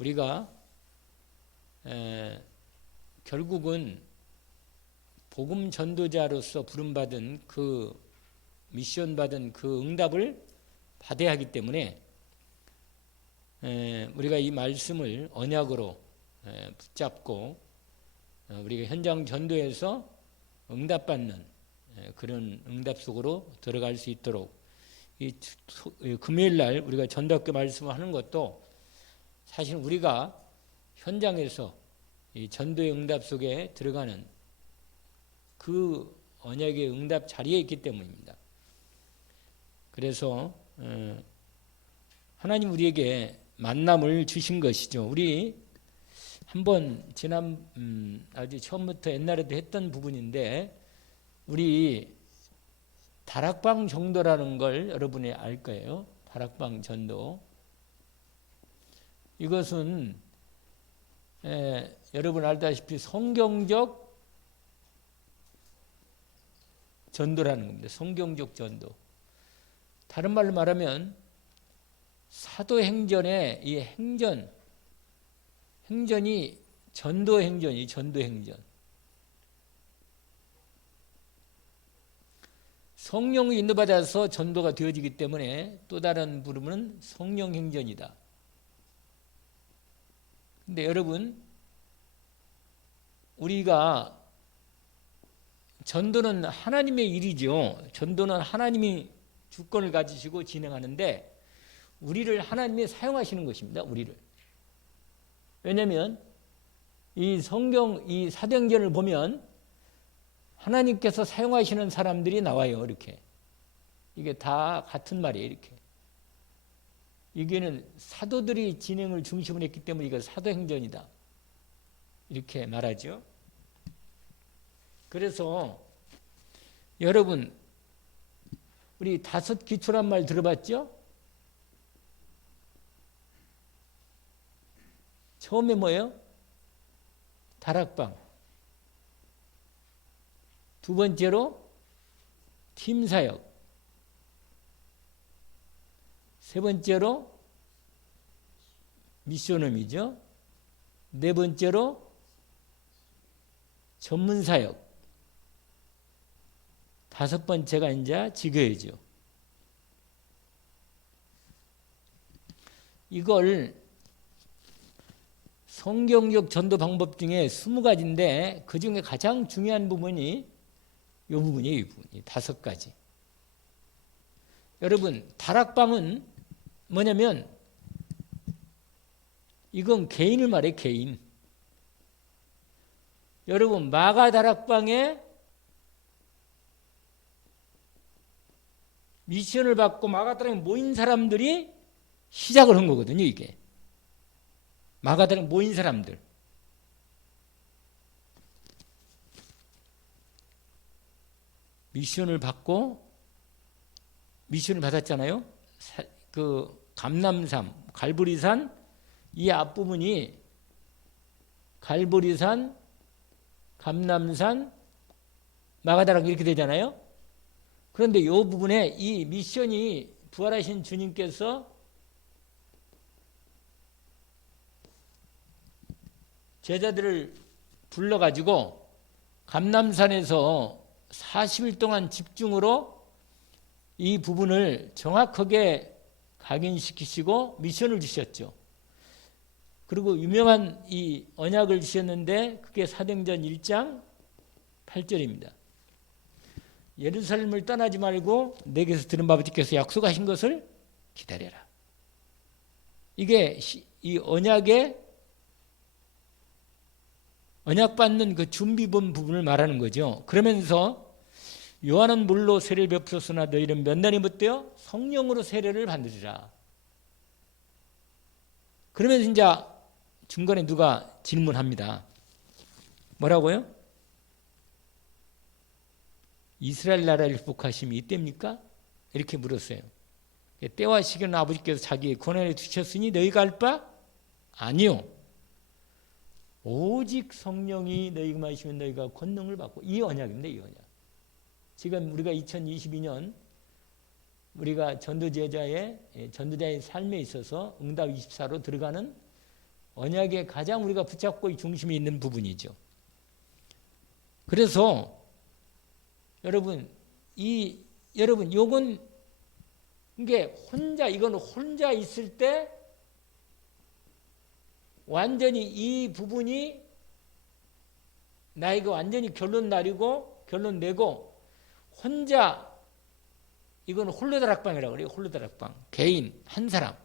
우리가 결국은 복음 전도자로서 부름받은 그 미션 받은 그 응답을 받아야 하기 때문에 우리가 이 말씀을 언약으로 붙잡고 우리가 현장 전도에서 응답받는 그런 응답 속으로 들어갈 수 있도록 이 금요일 날 우리가 전도학교 말씀을 하는 것도 사실 우리가 현장에서 이 전도의 응답 속에 들어가는 그 언약의 응답 자리에 있기 때문입니다. 그래서 하나님 우리에게 만남을 주신 것이죠. 우리 한번 지난 아주 처음부터 옛날에도 했던 부분인데 우리 다락방 전도라는 걸 여러분이 알 거예요. 다락방 전도. 이것은 여러분 알다시피 성경적 전도라는 겁니다. 성경적 전도. 다른 말로 말하면 사도행전의 이 행전이 전도행전이 전도행전. 성령의 인도받아서 전도가 되어지기 때문에 또 다른 부름은 성령행전이다. 근데 여러분, 우리가 전도는 하나님의 일이죠. 전도는 하나님이 주권을 가지시고 진행하는데 우리를 하나님이 사용하시는 것입니다. 우리를. 왜냐하면 이 성경, 이 사도행전을 보면 하나님께서 사용하시는 사람들이 나와요. 이렇게. 이게 다 같은 말이에요. 이렇게. 이게는 사도들이 진행을 중심으로 했기 때문에 이거 사도행전이다. 이렇게 말하죠. 그래서 여러분 우리 5 기초란 말 들어봤죠? 처음에 뭐예요? 다락방. 두 번째로 팀사역. 세 번째로 미션홈이죠. 네 번째로 전문사역. 5 번째가 이제 지교회죠. 이걸 성경적 전도 방법 중에 20가지인데 그 중에 가장 중요한 부분이 이 부분이에요. 이 부분이 5가지. 여러분 다락방은 뭐냐면 이건 개인을 말해 개인. 여러분 마가 다락방에 미션을 받고 마가 다락방에 모인 사람들이 시작을 한 거거든요. 이게 마가 다락방에 모인 사람들. 미션을 받았잖아요. 그 감람산, 갈보리산 이 앞부분이 갈보리산, 감람산, 마가다락 이렇게 되잖아요. 그런데 이 부분에 이 미션이 부활하신 주님께서 제자들을 불러가지고 감람산에서 40일 동안 집중으로 이 부분을 정확하게 각인시키시고 미션을 주셨죠. 그리고 유명한 이 언약을 주셨는데 그게 사도행전 1장 8절입니다. 예루살렘을 떠나지 말고 내게서 들은 아버지께서 약속하신 것을 기다려라. 이게 이 언약의 언약받는 그 준비본 부분을 말하는 거죠. 그러면서 요한은 물로 세례를 베풀었으나 너희는 몇 날이 못되어 성령으로 세례를 받으리라. 그러면서 이제 중간에 누가 질문합니다. 뭐라고요? 이스라엘 나라를 회복하심이 이때입니까? 이렇게 물었어요. 때와 시기는 아버지께서 자기의 권한에 두셨으니 너희가 알 바? 아니요. 오직 성령이 너희가 마시면 너희가 권능을 받고 이 언약입니다. 이 언약. 지금 우리가 2022년 우리가 전도자의 삶에 있어서 응답 24로 들어가는 언약의 가장 우리가 붙잡고 중심이 있는 부분이죠. 그래서 여러분 요건 이게 이건 혼자 있을 때 완전히 이 부분이 나에게 완전히 결론 내고 혼자 이건 홀로다락방이라고 그래요. 홀로다락방. 개인 한 사람.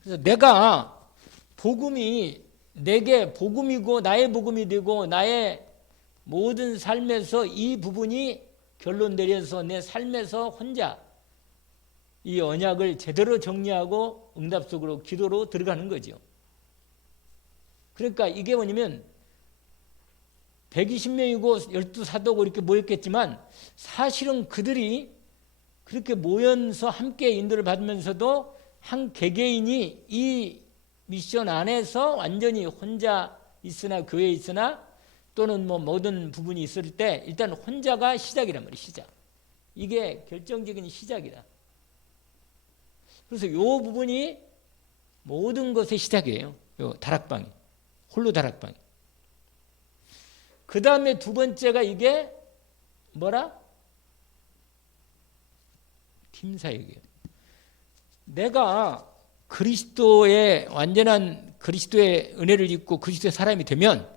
그래서 내가 복음이 내게 복음이고 나의 복음이 되고 나의 모든 삶에서 이 부분이 결론 내려서 내 삶에서 혼자 이 언약을 제대로 정리하고 응답 속으로 기도로 들어가는 거죠. 그러니까 이게 뭐냐면 120명이고 12사도고 이렇게 모였겠지만 사실은 그들이 그렇게 모여서 함께 인도를 받으면서도 한 개개인이 이 미션 안에서 완전히 혼자 있으나 교회에 있으나 또는 뭐 모든 부분이 있을 때 일단 혼자가 시작이란 말이에요. 시작. 이게 결정적인 시작이다. 그래서 이 부분이 모든 것의 시작이에요. 요 다락방이. 홀로 다락방이. 그 다음에 두 번째가 이게 뭐라? 팀 사역이에요. 내가 그리스도의 완전한 그리스도의 은혜를 입고 그리스도의 사람이 되면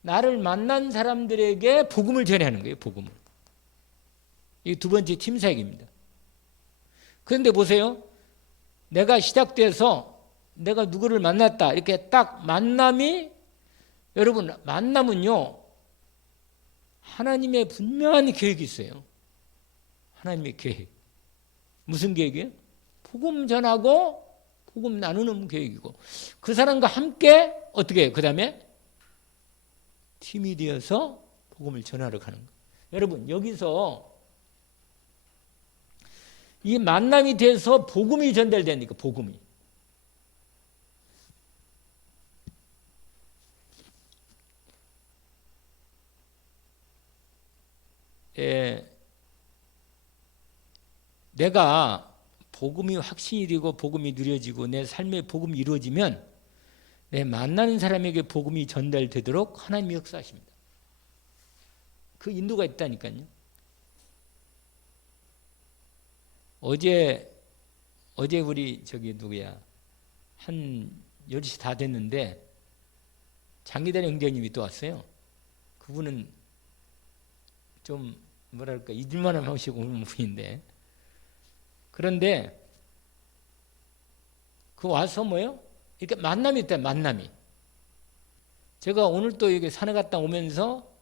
나를 만난 사람들에게 복음을 전하는 거예요. 복음을. 이게 두 번째 팀 사역입니다. 그런데 보세요. 내가 시작돼서 내가 누구를 만났다. 이렇게 딱 만남이 여러분 만남은요. 하나님의 분명한 계획이 있어요. 하나님의 계획. 무슨 계획이에요? 복음 전하고 복음 나누는 계획이고 그 사람과 함께 어떻게 해요? 그 다음에 팀이 되어서 복음을 전하러 가는 거예요. 여러분 여기서 이 만남이 돼서 복음이 전달되니까 복음이. 내가 복음이 확신이 되고 복음이 누려지고 내 삶에 복음이 이루어지면 내 만나는 사람에게 복음이 전달되도록 하나님이 역사하십니다. 그 인도가 있다니까요. 어제 우리 누구야 한 10시 다 됐는데 장기단 형제님이 또 왔어요. 그분은 좀 뭐랄까 잊을만한 방식 오는 분인데 그런데 그 와서 뭐요? 이렇게 만남이 있다. 만남이. 제가 오늘 또 여기 산에 갔다 오면서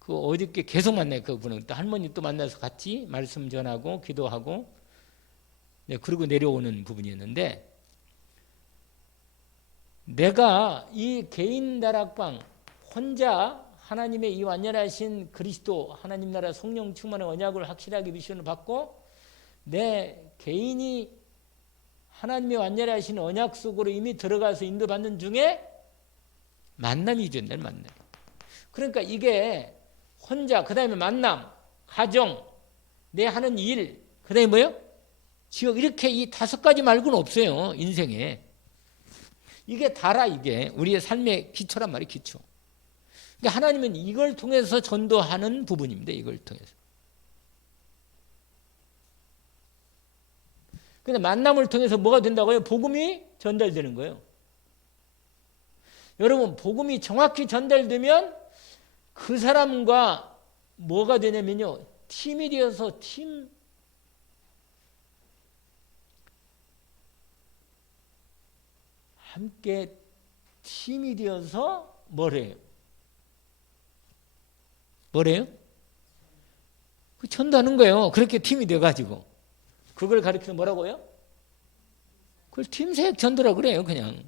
그 어저께 계속 만나요. 그분은 또 할머니 또 만나서 같이 말씀 전하고 기도하고 네, 그러고 내려오는 부분이었는데 내가 이 개인 다락방 혼자 하나님의 이 완전하신 그리스도 하나님 나라 성령 충만의 언약을 확실하게 미션을 받고 내 개인이 하나님의 완전하신 언약 속으로 이미 들어가서 인도받는 중에 만남이 된다는 만남. 그러니까 이게 혼자 그 다음에 만남, 가정, 내 하는 일, 그 다음에 뭐요? 지역 이렇게 이 5가지 말고는 없어요. 인생에. 이게 다라 이게 우리의 삶의 기초란 말이에요. 기초. 그러니까 하나님은 이걸 통해서 전도하는 부분입니다. 이걸 통해서. 근데 만남을 통해서 뭐가 된다고요? 복음이 전달되는 거예요. 여러분 복음이 정확히 전달되면 그 사람과 뭐가 되냐면요. 팀이 되어서 함께 팀이 되어서 뭐래요? 그 전도하는 거예요. 그렇게 팀이 돼가지고. 그걸 가르쳐서 뭐라고요? 그걸 팀사역 전도라고 그래요. 그냥.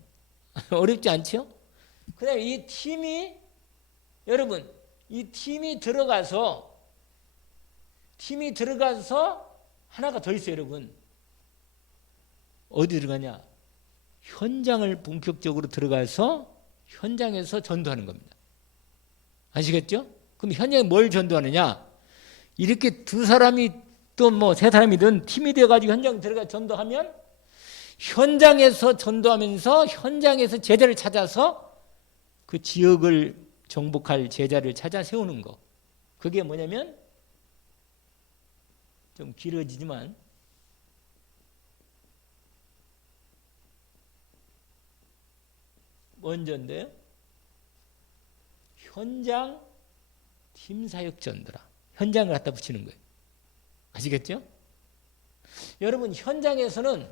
어렵지 않죠? 그 다음에 이 팀이 여러분 이 팀이 들어가서 하나가 더 있어요. 여러분. 어디 들어가냐? 현장을 본격적으로 들어가서 현장에서 전도하는 겁니다. 아시겠죠? 그럼 현장에 뭘 전도하느냐? 이렇게 두 사람이 또 뭐 세 사람이든 팀이 되어가지고 현장 들어가 전도하면 현장에서 전도하면서 현장에서 제자를 찾아서 그 지역을 정복할 제자를 찾아 세우는 거. 그게 뭐냐면 좀 길어지지만 먼저인데요. 현장 팀사역 전도라. 현장을 갖다 붙이는 거예요. 아시겠죠? 여러분 현장에서는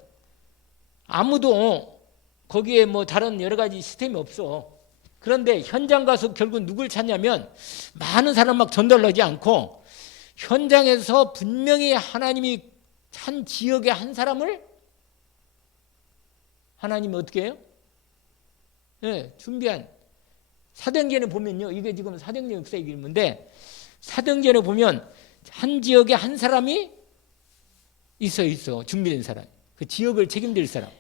아무도 거기에 뭐 다른 여러 가지 시스템이 없어. 그런데 현장 가서 결국 누굴 찾냐면 많은 사람 막 전달하지 않고 현장에서 분명히 하나님이 한 지역의 한 사람을 하나님이 어떻게 해요? 네, 준비한 사도행전에 보면요. 이게 지금 사도행전 역사 얘기인데 사도행전에 보면 한 지역에 한 사람이 있어. 준비된 사람. 그 지역을 책임질 사람.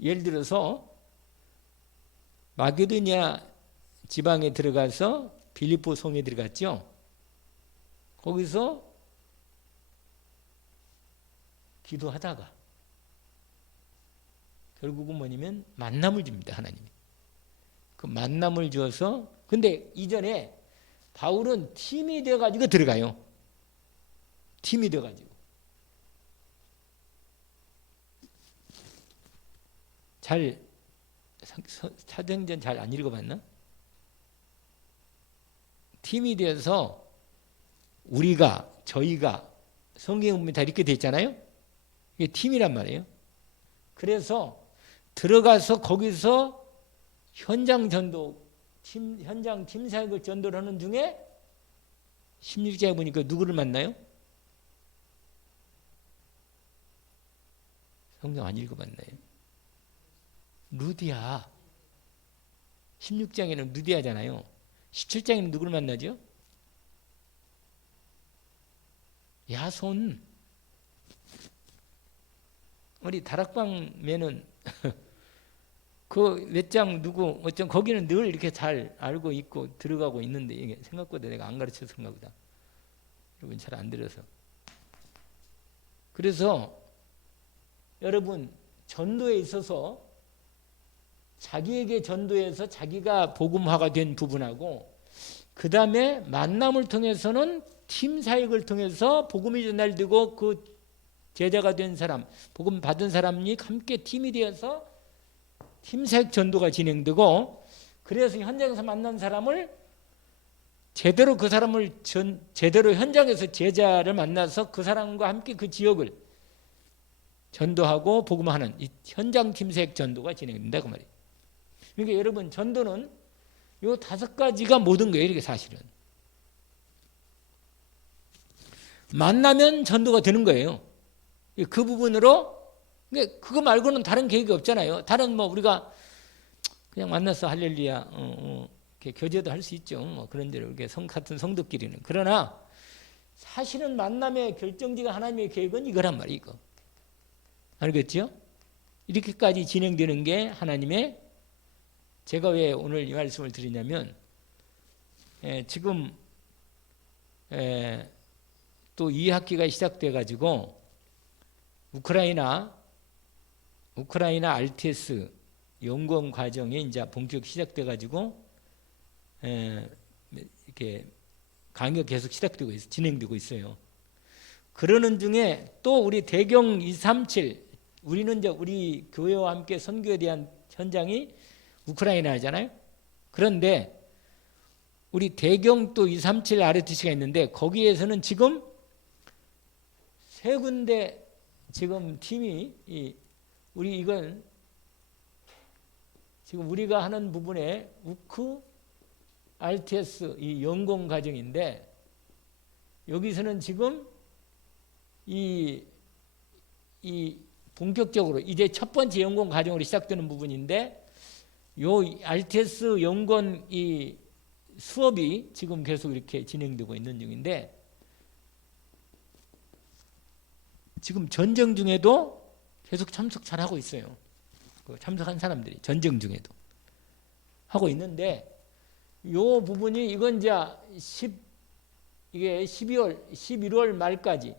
예를 들어서 마게도니아 지방에 들어가서 빌립보 성에 들어갔죠. 거기서 기도하다가 결국은 뭐냐면 만남을 줍니다. 하나님이. 그 만남을 주어서 근데 이전에 바울은 팀이 되어가지고 들어가요. 팀이 되어가지고. 잘 사도행전 잘 안 읽어봤나? 팀이 되어서 우리가 저희가 성경에 보면 다 이렇게 돼 있잖아요. 이게 팀이란 말이에요. 그래서 들어가서 거기서 현장 전도 현장 팀 사역을 전도를 하는 중에 16장에 보니까 누구를 만나요? 성경 안 읽어봤나요? 루디아. 16장에는 루디아잖아요. 17장에는 누구를 만나죠? 야손. 우리 다락방면은 그 몇 장 누구 어쩜 거기는 늘 이렇게 잘 알고 있고 들어가고 있는데 이게 생각보다 내가 안 가르쳐서 그런가 보다. 여러분 잘 안 들어서. 그래서 여러분 전도에 있어서 자기에게 전도해서 자기가 복음화가 된 부분하고 그 다음에 만남을 통해서는 팀 사역을 통해서 복음이 전달되고 그 제자가 된 사람, 복음 받은 사람이 함께 팀이 되어서 팀 사역 전도가 진행되고 그래서 현장에서 만난 사람을 제대로 그 사람을 제대로 현장에서 제자를 만나서 그 사람과 함께 그 지역을 전도하고 복음하는 이 현장 팀 사역 전도가 진행된다 그 말이에요. 그러니까 여러분 전도는 이 5가지가 모든 거예요. 이렇게 사실은. 만나면 전도가 되는 거예요. 그 부분으로 그거 말고는 다른 계획이 없잖아요. 다른 뭐 우리가 그냥 만나서 할렐루야 이렇게 교제도 할 수 있죠. 뭐 그런 대로 이렇게 같은 성도끼리는. 그러나 사실은 만남의 결정지가 하나님의 계획은 이거란 말이에요. 이거. 알겠죠? 이렇게까지 진행되는 게 하나님의 제가 왜 오늘 이 말씀을 드리냐면 지금 또 2학기가 시작돼 가지고 우크라이나 RTS 연구원 과정이 이제 본격 시작돼 가지고 이렇게 강의가 계속 시작되고 있어 진행되고 있어요. 그러는 중에 또 우리 대경 237 우리는 이제 우리 교회와 함께 선교에 대한 현장이 우크라이나잖아요. 그런데 우리 대경 또 237 RTC가 있는데 거기에서는 지금 3군데 지금 팀이 우리 이건 지금 우리가 하는 부분에 우크 RTS 이 연공 과정인데 여기서는 지금 이 본격적으로 이제 첫 번째 연공 과정으로 시작되는 부분인데 요 RTS 연구원 이 수업이 지금 계속 이렇게 진행되고 있는 중인데 지금 전쟁 중에도 계속 참석 잘하고 있어요. 참석한 사람들이 전쟁 중에도 하고 있는데 요 부분이 이건 이제 이게 11월 말까지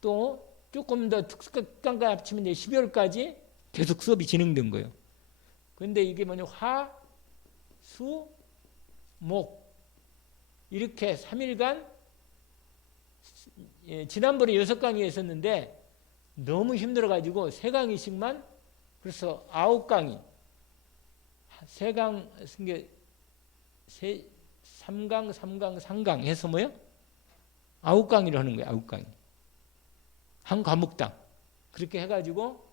또 조금 더 특강까지 합치면 이제 12월까지 계속 수업이 진행된 거예요. 그런데 이게 뭐냐, 화, 수, 목 이렇게 3일간 지난번에 6강의 했었는데 너무 힘들어가지고 3강의씩만, 그래서 9강의 3강, 3강, 3강, 3강 해서 뭐요? 9강의를 하는 거예요. 9강의. 한 과목당. 그렇게 해가지고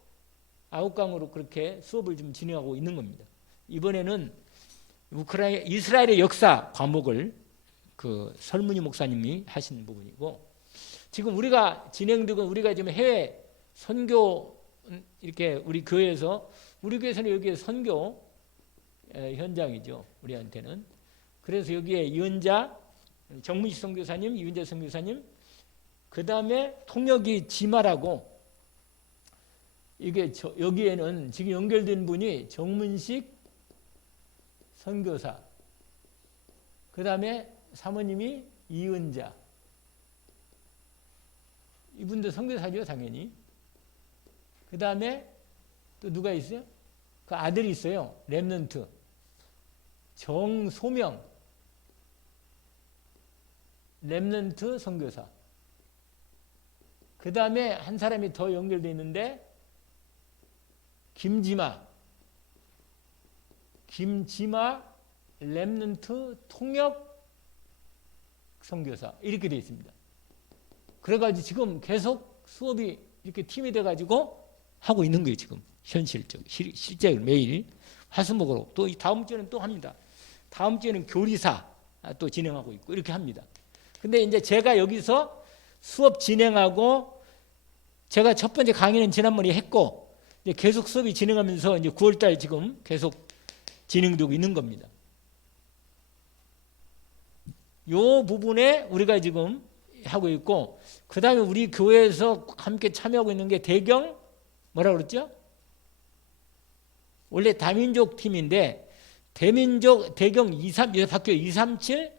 9강으로 그렇게 수업을 좀 진행하고 있는 겁니다. 이번에는 이스라엘의 역사 과목을 그 설문희 목사님이 하신 부분이고, 지금 우리가 진행되고 우리가 지금 해외 선교 이렇게 우리 교회에서, 우리 교회에서는 여기에 선교 현장이죠. 우리한테는. 그래서 여기에 이은자 정문식 선교사님, 이은자 선교사님, 그 다음에 통역이 지마라고, 이게 여기에는 지금 연결된 분이 정문식 선교사, 그 다음에 사모님이 이은자, 이분도 선교사죠 당연히. 그 다음에 또 누가 있어요? 그 아들이 있어요. 렘넌트 정소명, 렘넌트 선교사. 그 다음에 한 사람이 더 연결되어 있는데 김지마 렘넌트 통역 선교사, 이렇게 되어 있습니다. 그래가지고 지금 계속 수업이 이렇게 팀이 돼가지고 하고 있는 거예요. 지금 실제로 매일 화수목으로. 또 다음 주에는 또 합니다. 다음 주에는 교리사 또 진행하고 있고 이렇게 합니다. 근데 이제 제가 여기서 수업 진행하고, 제가 첫 번째 강의는 지난번에 했고, 이제 계속 수업이 진행하면서 이제 9월달 지금 계속 진행되고 있는 겁니다. 요 부분에 우리가 지금 하고 있고, 그 다음에 우리 교회에서 함께 참여하고 있는 게 대경, 뭐라 그랬죠? 원래 다민족 팀인데, 대경 23, 학교 237,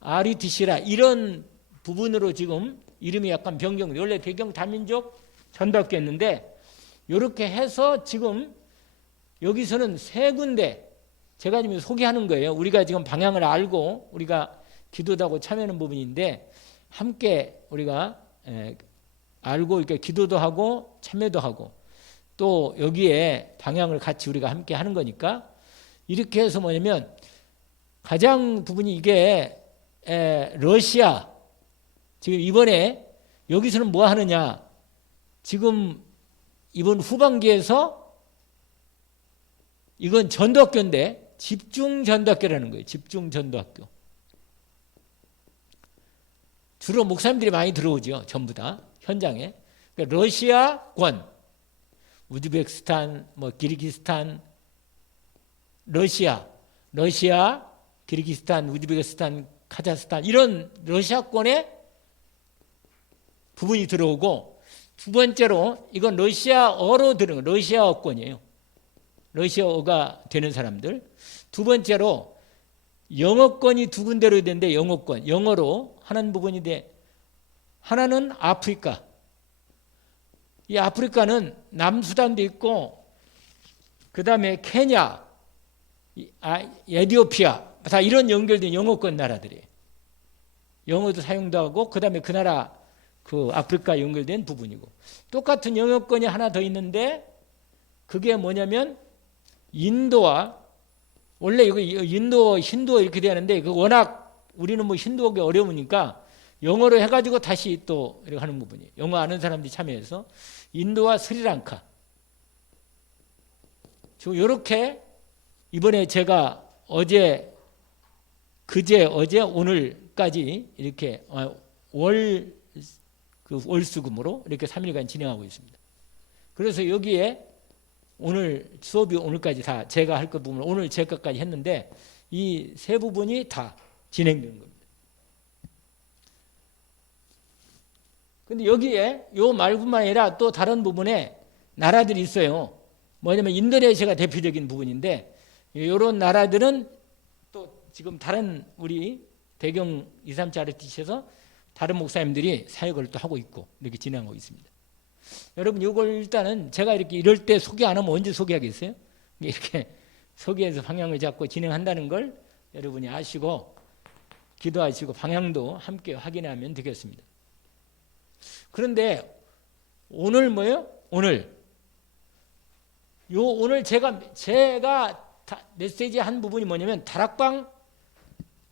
RUTC라, 이런 부분으로 지금 이름이 약간 변경, 원래 대경 다민족 전도학교였는데, 이렇게 해서 지금 여기서는 3군데, 제가 지금 소개하는 거예요. 우리가 지금 방향을 알고 우리가 기도도 하고 참여하는 부분인데, 함께 우리가 알고 이렇게 기도도 하고 참여도 하고 또 여기에 방향을 같이 우리가 함께 하는 거니까, 이렇게 해서 뭐냐면 가장 부분이 이게 러시아, 지금 이번에 여기서는 뭐 하느냐, 지금 이번 후반기에서 이건 전도학교인데 집중 전도학교라는 거예요. 집중 전도학교. 주로 목사님들이 많이 들어오죠. 전부 다 현장에. 그러니까 러시아권, 우즈베키스탄, 뭐 기르기스탄, 러시아, 기르기스탄, 우즈베키스탄, 카자흐스탄, 이런 러시아권의 부분이 들어오고, 두 번째로 이건 러시아어로 들은 러시아어권이에요. 러시아어가 되는 사람들. 두 번째로 영어권이 2군데로 되는데, 영어권, 영어로 하는 부분인데, 하나는 아프리카. 이 아프리카는 남수단도 있고, 그 다음에 케냐, 에티오피아, 다 이런 연결된 영어권 나라들이에요. 영어도 사용도 하고, 그 다음에 그 나라, 그 아프리카 연결된 부분이고, 똑같은 영어권이 하나 더 있는데, 그게 뭐냐면 인도와, 원래 이거 인도, 힌두어 이렇게 되는데, 그 워낙 우리는 뭐 힌두어가 어려우니까 영어로 해가지고 다시 또 이렇게 하는 부분이에요. 영어 아는 사람들이 참여해서 인도와 스리랑카. 지금 이렇게 이번에 제가 어제, 오늘까지 이렇게 월수금으로 이렇게 3일간 진행하고 있습니다. 그래서 여기에 오늘 수업이 오늘까지 다 제가 할 것 부분, 오늘 제 것까지 했는데, 이 세 부분이 다 진행되는 겁니다. 근데 여기에 요 말뿐만 아니라 또 다른 부분에 나라들이 있어요. 뭐냐면 인도네시아가 대표적인 부분인데, 이런 나라들은 또 지금 다른 우리 대경 237RTC에서 다른 목사님들이 사역을 또 하고 있고 이렇게 진행하고 있습니다. 여러분 이걸 일단은 제가 이렇게 이럴 때 소개 안 하면 언제 소개하겠어요? 이렇게 소개해서 방향을 잡고 진행한다는 걸 여러분이 아시고 기도하시고 방향도 함께 확인하면 되겠습니다. 그런데 오늘 뭐예요? 오늘 제가 메시지 한 부분이 뭐냐면 다락방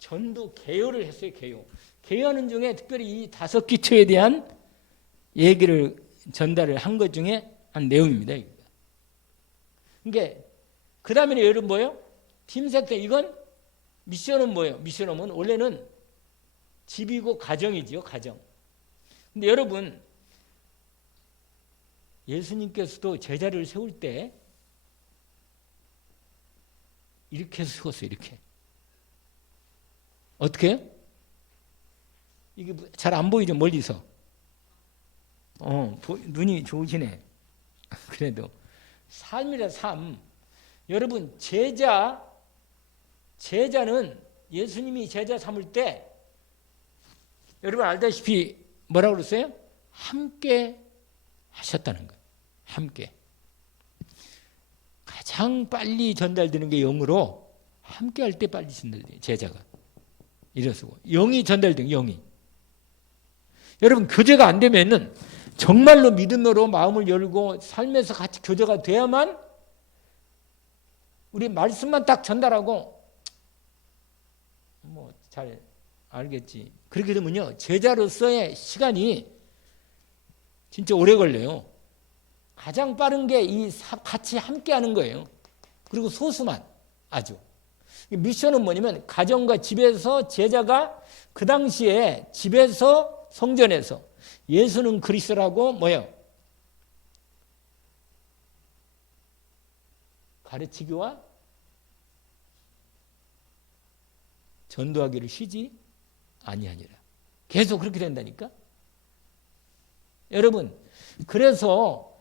전도 개요를 했어요. 개요하는 중에 특별히 이 5기초에 대한 얘기를 전달을 한 것 중에 한 내용입니다. 그러니까 그 다음에 여러분 뭐예요? 팀 섹터 이건 미션은 뭐예요? 미션은 원래는 집이고 가정이지요. 가정. 근데 여러분 예수님께서도 제자를 세울 때 이렇게 세웠어요. 이렇게. 어떻게 해요? 이게 잘 안 보이죠? 멀리서. 눈이 좋으시네. 그래도 삶이라 삶. 여러분 제자는 예수님이 제자 삼을 때 여러분 알다시피 뭐라고 그랬어요? 함께 하셨다는 거예요. 함께. 가장 빨리 전달되는 게 영으로 함께 할 때 빨리 전달돼요. 제자가. 이래서 영이 전달돼요. 영이. 여러분 교제가 안 되면은 정말로 믿음으로 마음을 열고 삶에서 같이 교제가 돼야만 우리 말씀만 딱 전달하고 뭐 잘 알겠지. 그렇게 되면요 제자로서의 시간이 진짜 오래 걸려요. 가장 빠른 게 이 같이 함께 하는 거예요. 그리고 소수만 아주. 미션은 뭐냐면 가정과 집에서 제자가 그 당시에 집에서 성전에서 예수는 그리스도라고 뭐예요? 가르치기와 전도하기를 쉬지 아니하니라. 계속 그렇게 된다니까. 여러분 그래서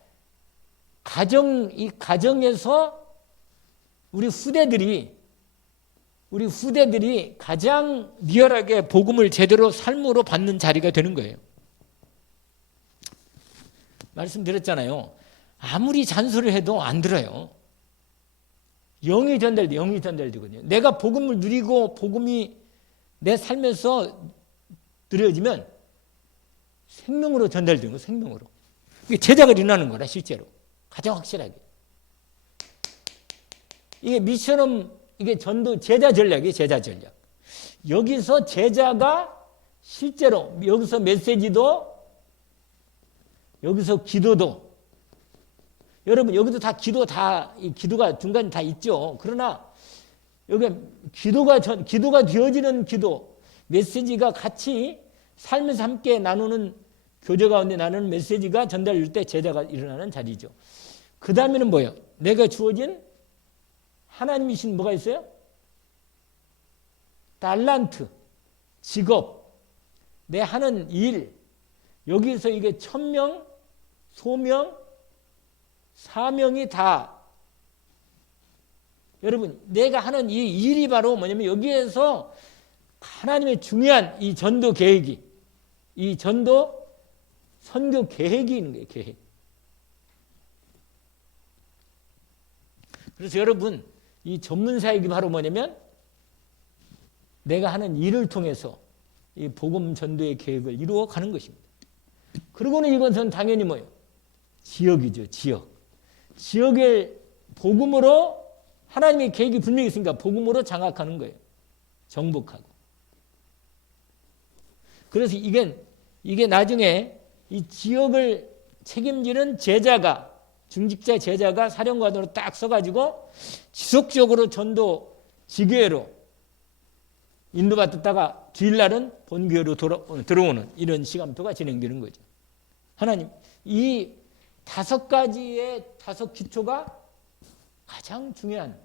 이 가정에서 우리 후대들이 가장 리얼하게 복음을 제대로 삶으로 받는 자리가 되는 거예요. 말씀드렸잖아요. 아무리 잔소리를 해도 안 들어요. 영이 전달되거든요. 내가 복음을 누리고 복음이 내 삶에서 누려지면 생명으로 전달되는 거예요. 생명으로. 이게 제자가 일어나는 거라 실제로. 가장 확실하게. 이게 미션은 이게 전도 제자 전략이에요. 제자 전략. 여기서 제자가 실제로 여기서 메시지도 여기서 기도도 여러분 여기도 다 기도가 중간에 다 있죠. 그러나 여기 기도가 되어지는 기도 메시지가 같이 삶에서 함께 나누는 교제 가운데 나누는 메시지가 전달될 때 제자가 일어나는 자리죠. 그 다음에는 뭐예요? 내가 주어진 하나님이신 뭐가 있어요? 달란트, 직업, 내 하는 일 여기서 이게 천명, 소명, 사명이 다 여러분 내가 하는 이 일이 바로 뭐냐면 여기에서 하나님의 중요한 이 전도 계획이 이 전도 선교 계획이 있는 거예요. 계획. 그래서 여러분 이 전문사역이 바로 뭐냐면 내가 하는 일을 통해서 이 복음 전도의 계획을 이루어 가는 것입니다. 그리고는 이것은 당연히 뭐예요? 지역이죠. 지역의 복음으로 하나님의 계획이 분명히 있으니까 복음으로 장악하는 거예요. 정복하고. 그래서 이게 나중에 이 지역을 책임지는 제자가 중직자 제자가 사령관으로 딱 서가지고 지속적으로 전도 지교회로 인도받았다가 주일날은 본교회로 들어오는 이런 시간표가 진행되는 거죠. 하나님 이 5가지의 5기초가 가장 중요한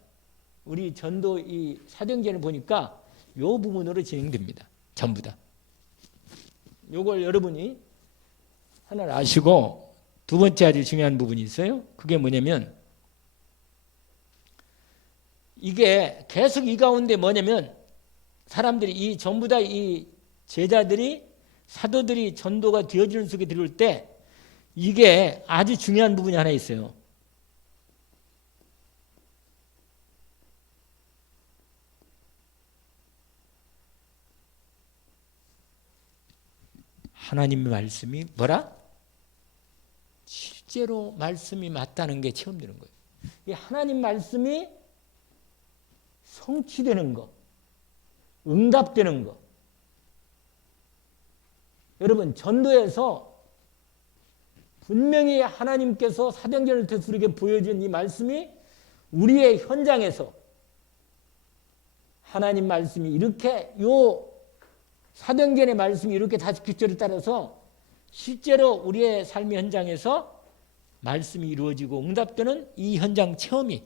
우리 전도 이 사도행전을 보니까 이 부분으로 진행됩니다. 전부 다. 이걸 여러분이 하나를 아시고 두 번째 아주 중요한 부분이 있어요. 그게 뭐냐면 이게 계속 이 가운데 뭐냐면 사람들이 이 전부 다 이 제자들이 사도들이 전도가 되어지는 속에 들어올 때 이게 아주 중요한 부분이 하나 있어요. 하나님의 말씀이 뭐라? 실제로 말씀이 맞다는 게 체험되는 거예요. 이 하나님 말씀이 성취되는 거, 응답되는 거. 여러분, 전도에서 분명히 하나님께서 사도행전을 통해서 우리에게 보여준 이 말씀이 우리의 현장에서 하나님 말씀이 이렇게 사도행전의 말씀이 이렇게 49절에 따라서 실제로 우리의 삶의 현장에서 말씀이 이루어지고 응답되는 이 현장 체험이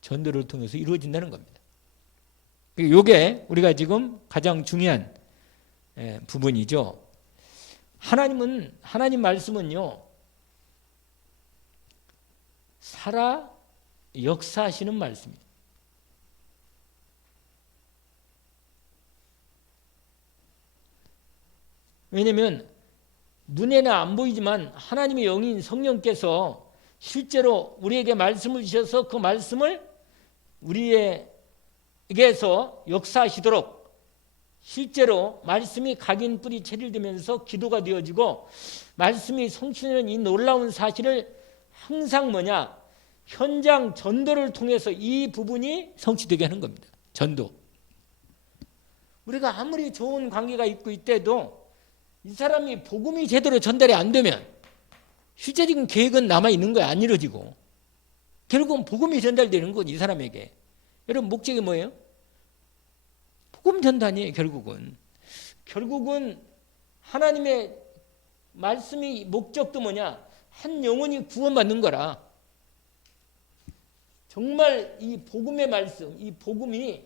전도를 통해서 이루어진다는 겁니다. 이게 우리가 지금 가장 중요한 부분이죠. 하나님 말씀은요, 살아 역사하시는 말씀이에요. 왜냐하면 눈에는 안 보이지만 하나님의 영인 성령께서 실제로 우리에게 말씀을 주셔서 그 말씀을 우리에게서 역사하시도록 실제로 말씀이 각인 뿌리 체질되면서 기도가 되어지고 말씀이 성취되는 이 놀라운 사실을 항상 현장 전도를 통해서 이 부분이 성취되게 하는 겁니다. 전도. 우리가 아무리 좋은 관계가 있고 있대도 이 사람이 복음이 제대로 전달이 안 되면 실제적인 계획은 남아있는 거야. 안 이루어지고. 결국은 복음이 전달되는 건 이 사람에게. 여러분, 목적이 뭐예요? 복음 전단이에요. 결국은 하나님의 말씀이 목적도 한 영혼이 구원받는 거라. 정말 이 복음의 말씀, 이 복음이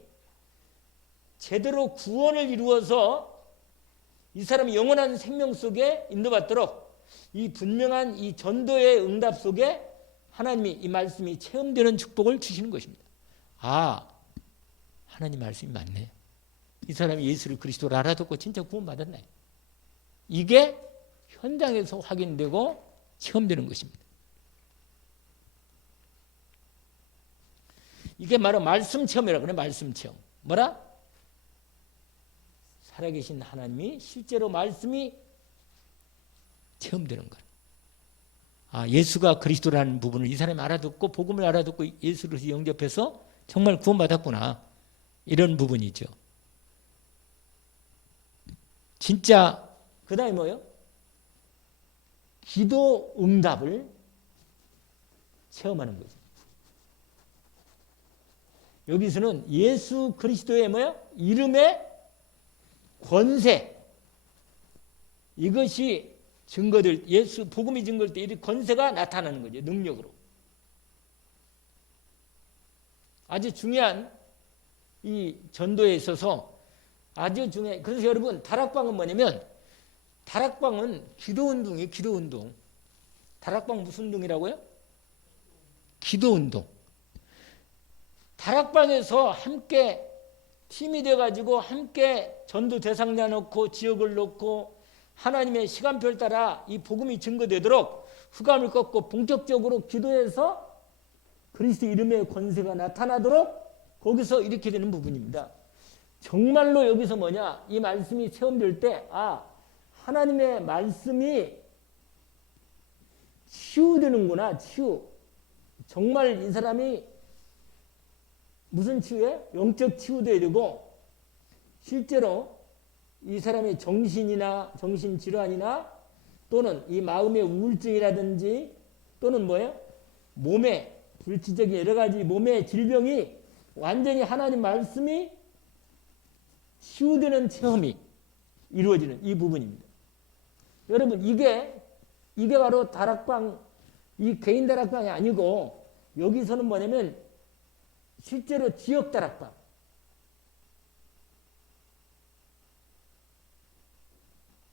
제대로 구원을 이루어서 이 사람이 영원한 생명 속에 인도받도록 이 분명한 이 전도의 응답 속에 하나님이 이 말씀이 체험되는 축복을 주시는 것입니다. 하나님 말씀이 맞네. 이 사람이 예수를 그리스도로 알아듣고 진짜 구원받았네. 이게 현장에서 확인되고 체험되는 것입니다. 이게 바로 말씀 체험이라고 그래. 말씀 체험. 뭐라? 살아계신 하나님이 실제로 말씀이 체험되는 거예요. 예수가 그리스도라는 부분을 이 사람이 알아듣고 복음을 알아듣고 예수를 영접해서 정말 구원받았구나. 이런 부분이죠. 진짜 그 다음에 뭐예요? 기도 응답을 체험하는 거죠. 여기서는 예수 그리스도의 이름의 권세, 이것이 증거될, 예수 복음이 증거될 때 이 권세가 나타나는 거죠. 능력으로. 아주 중요한 이 전도에 있어서 아주 중요해. 그래서 여러분, 다락방은 뭐냐면, 다락방은 기도운동이에요. 기도운동. 다락방 무슨 운동이라고요? 기도운동. 다락방에서 함께 팀이 돼가지고 함께 전도 대상자 놓고 지역을 놓고 하나님의 시간표를 따라 이 복음이 증거되도록 흑암을 꺾고 본격적으로 기도해서 그리스도 이름의 권세가 나타나도록 거기서 이렇게 되는 부분입니다. 정말로 여기서 이 말씀이 체험될 때 하나님의 말씀이 치유되는구나. 치유. 정말 이 사람이 무슨 치유예요? 영적 치유도 해야 되고 실제로 이 사람의 정신이나 정신질환이나 또는 이 마음의 우울증이라든지 또는 몸에 불치적인 여러 가지 몸의 질병이 완전히 하나님 말씀이 치유되는 체험이 이루어지는 이 부분입니다. 여러분, 이게 바로 다락방, 이 개인 다락방이 아니고 여기서는 뭐냐면 실제로 지역 다락방.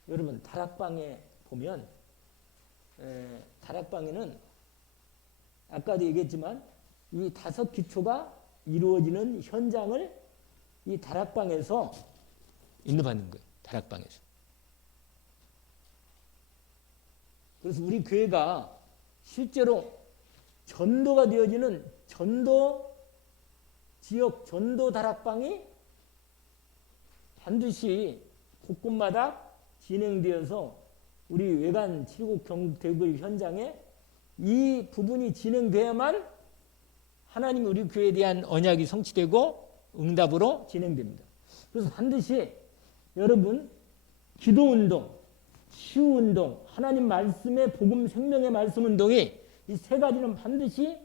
여러분, 다락방에 보면 다락방에는 아까도 얘기했지만 이 5 기초가 이루어지는 현장을 이 다락방에서 인도받는 거예요. 다락방에서. 그래서 우리 교회가 실제로 전도가 되어지는 전도 지역 전도 다락방이 반드시 곳곳마다 진행되어서 우리 외관 7국 경북대구 현장에 이 부분이 진행돼야만 하나님 우리 교회에 대한 언약이 성취되고 응답으로 진행됩니다. 그래서 반드시 여러분 기도운동, 치유운동, 하나님 말씀의 복음 생명의 말씀 운동이 이 세 가지는 반드시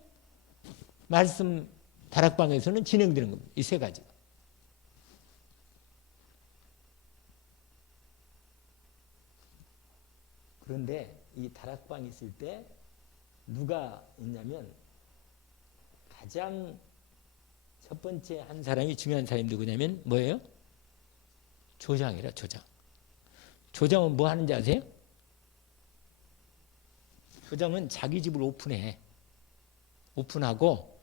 말씀 다락방에서는 진행되는 겁니다. 이 세 가지가. 그런데 이 다락방이 있을 때 누가 있냐면 가장 첫 번째 한 사람이 중요한 사람이 누구냐면 뭐예요? 조장이라 조장. 조장은 뭐 하는지 아세요? 조장은 자기 집을 오픈하고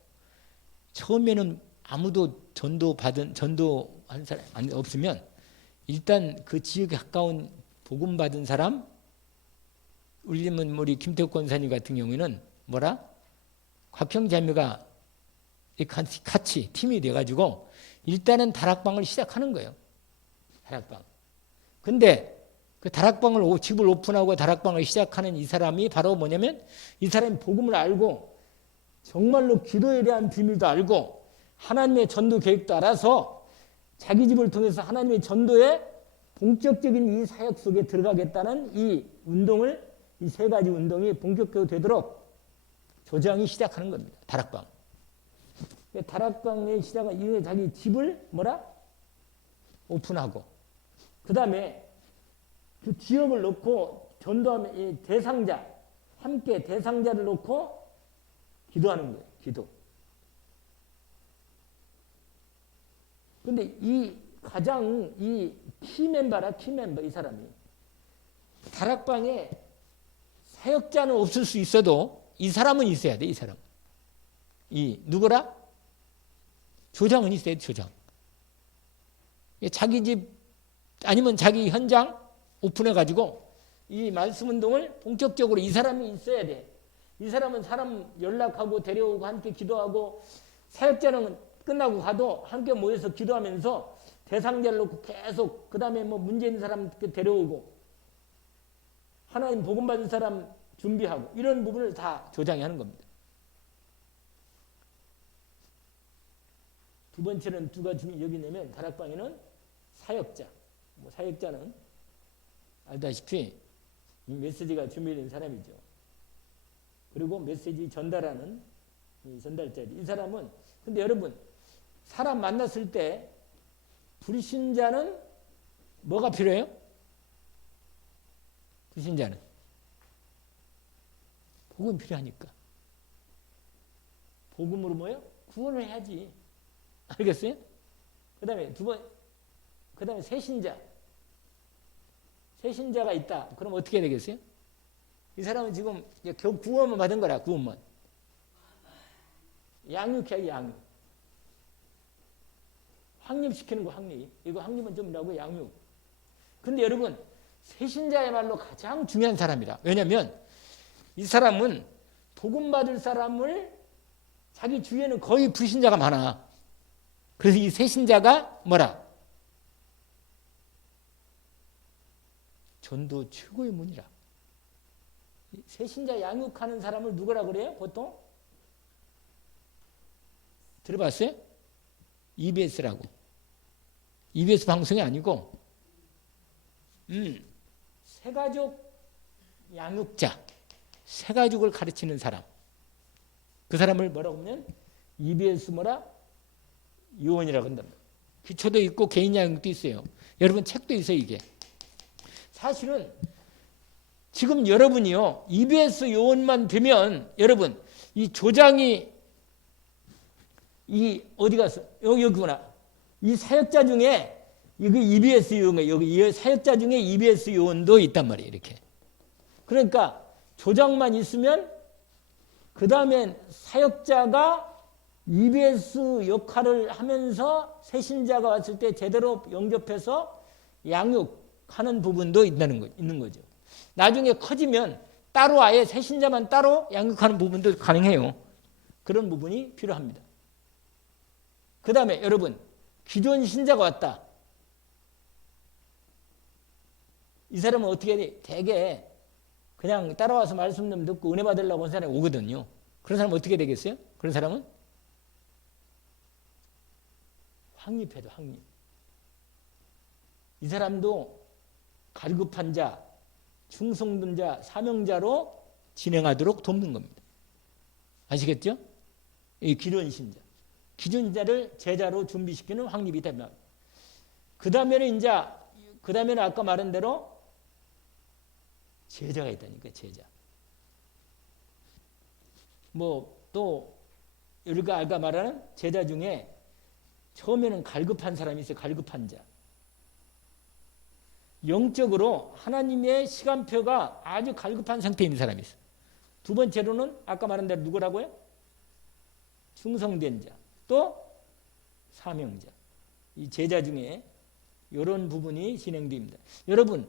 처음에는 아무도 전도한 사람 없으면 일단 그 지역에 가까운 복음 받은 사람, 우리 김태욱 권사님 같은 경우에는 뭐라? 곽형자매가 같이 팀이 돼가지고 일단은 다락방을 시작하는 거예요. 다락방. 근데 그 다락방을 집을 오픈하고 다락방을 시작하는 이 사람이 바로 뭐냐면 이 사람이 복음을 알고 정말로 기도에 대한 비밀도 알고 하나님의 전도 계획도 알아서 자기 집을 통해서 하나님의 전도에 본격적인 이 사역 속에 들어가겠다는 이 운동을 이 세 가지 운동이 본격적으로 되도록 조장이 시작하는 겁니다. 다락방. 다락방의 시작은 자기 집을 뭐라? 오픈하고 그 다음에 그 지역을 놓고 전도하면 이 대상자 함께 대상자를 놓고 기도하는 거예요. 기도. 근데 이 가장 이 키멤버라 키멤버 이 사람이 다락방에 사역자는 없을 수 있어도 이 사람은 있어야 돼. 이 사람. 이 누구라? 조장은 있어야 돼. 조장. 자기 집 아니면 자기 현장 오픈해가지고 이 말씀 운동을 본격적으로 이 사람이 있어야 돼. 이 사람은 사람 연락하고 데려오고 함께 기도하고 사역자는 끝나고 가도 함께 모여서 기도하면서 대상자를 놓고 계속 그 다음에 뭐 문제 있는 사람 데려오고 하나님 복음 받은 사람 준비하고 이런 부분을 다 조장이 하는 겁니다. 두 번째는 누가 여기 내면 다락방에는 사역자. 사역자는 알다시피 이 메시지가 준비된 사람이죠. 그리고 메시지 전달하는 이 전달자리. 이 사람은 근데 여러분 사람 만났을 때 불신자는 뭐가 필요해요? 불신자는 복음 필요하니까. 복음으로 뭐요? 구원을 해야지. 알겠어요? 그 다음에 새신자. 새신자가 있다. 그럼 어떻게 되겠어요? 이 사람은 지금 겨우 구원만 받은 거라, 구원만. 양육해야지, 양육. 확립시키는 거, 확립. 이거 확립은 좀 나고 양육. 근데 여러분, 새신자야말로 가장 중요한 사람이다. 왜냐면 이 사람은 복음 받을 사람을 자기 주위에는 거의 불신자가 많아. 그래서 이 새신자가 뭐라? 전도 최고의 문이라. 새신자 양육하는 사람을 누구라 그래요? 보통? 들어봤어요? EBS라고. EBS 방송이 아니고 새가족 양육자, 새가족을 가르치는 사람. 그 사람을 뭐라고 하면 EBS 뭐라? 요원이라고 한다. 기초도 있고 개인 양육도 있어요. 여러분 책도 있어요, 이게. 사실은 지금 여러분이요, EBS 요원만 되면 여러분 이 조장이 이 어디 갔어? 여기구나. 이 사역자 중에 이거 EBS 요원, 여기 사역자 중에 EBS 요원도 있단 말이에요, 이렇게. 그러니까 조장만 있으면 그 다음엔 사역자가 EBS 역할을 하면서 새신자가 왔을 때 제대로 영접해서 양육하는 부분도 있는 거죠. 나중에 커지면 따로 아예 새신자만 따로 양육하는 부분도 가능해요. 그런 부분이 필요합니다. 그 다음에 여러분, 기존 신자가 왔다. 이 사람은 어떻게 해야 돼? 되게 그냥 따라와서 말씀 좀 듣고 은혜 받으려고 온 사람이 오거든요. 그런 사람은 어떻게 되겠어요? 그런 사람은 확립해도 확립. 이 사람도 갈급한 자, 충성된 자, 사명자로 진행하도록 돕는 겁니다. 아시겠죠? 이 기존 신자. 기존 신자를 제자로 준비시키는 확립이 됩니다. 그 다음에는 아까 말한 대로 제자가 있다니까, 제자. 또 우리가 아까 말하는 제자 중에 처음에는 갈급한 사람이 있어요. 갈급한 자. 영적으로 하나님의 시간표가 아주 갈급한 상태에 있는 사람이 있어요. 두 번째로는 아까 말한 대로 누구라고요? 충성된 자. 또 사명자. 이 제자 중에 이런 부분이 진행됩니다. 여러분,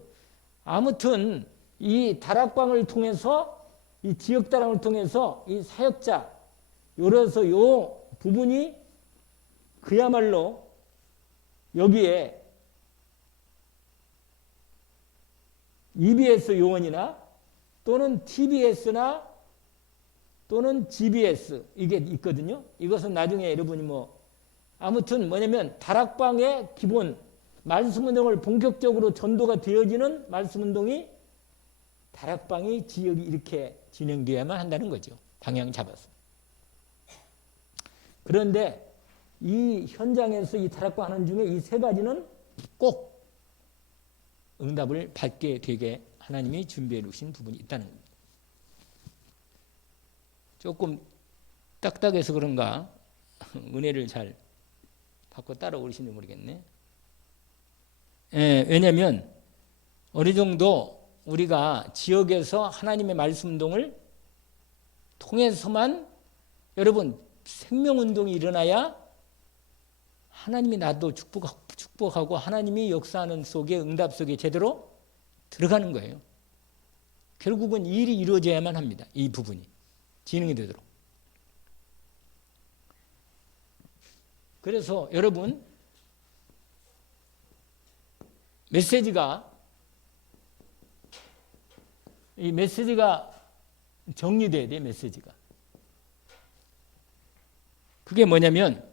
아무튼 이 다락방을 통해서, 이 지역 다락을 통해서 이 사역자, 요래서 요 부분이 그야말로 여기에 EBS 요원이나 또는 TBS나 또는 GBS 이게 있거든요. 이것은 나중에 여러분이 아무튼 뭐냐면 다락방의 기본 말씀운동을 본격적으로 전도가 되어지는 말씀운동이 다락방이 지역이 이렇게 진행되어야만 한다는 거죠. 방향 잡아서. 그런데 이 현장에서 이 다락방 하는 중에 이 세 가지는 꼭 응답을 받게 되게 하나님이 준비해 놓으신 부분이 있다는 겁니다. 조금 딱딱해서 그런가 은혜를 잘 받고 따라오시는지 모르겠네. 왜냐하면 어느 정도 우리가 지역에서 하나님의 말씀 운동을 통해서만 여러분 생명운동이 일어나야 하나님이 나도 축복하고 하나님이 역사하는 속에 응답 속에 제대로 들어가는 거예요. 결국은 이 일이 이루어져야만 합니다. 이 부분이 진행이 되도록. 그래서 여러분 이 메시지가 정리돼야 돼요. 메시지가. 그게 뭐냐면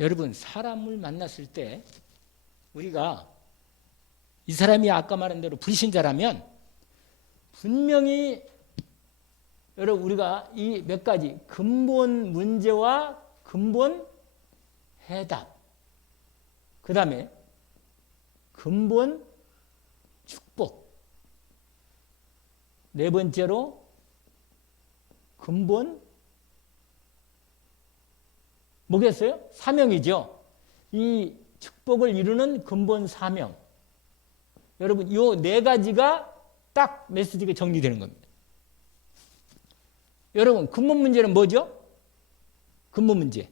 여러분 사람을 만났을 때 우리가 이 사람이 아까 말한 대로 불신자라면 분명히 여러분 우리가 이 몇 가지 근본 문제와 근본 해답 그 다음에 근본 축복 네 번째로 근본 뭐겠어요? 사명이죠. 이 축복을 이루는 근본 사명. 여러분 이 네 가지가 딱 메시지가 정리되는 겁니다. 여러분 근본 문제는 뭐죠? 근본 문제.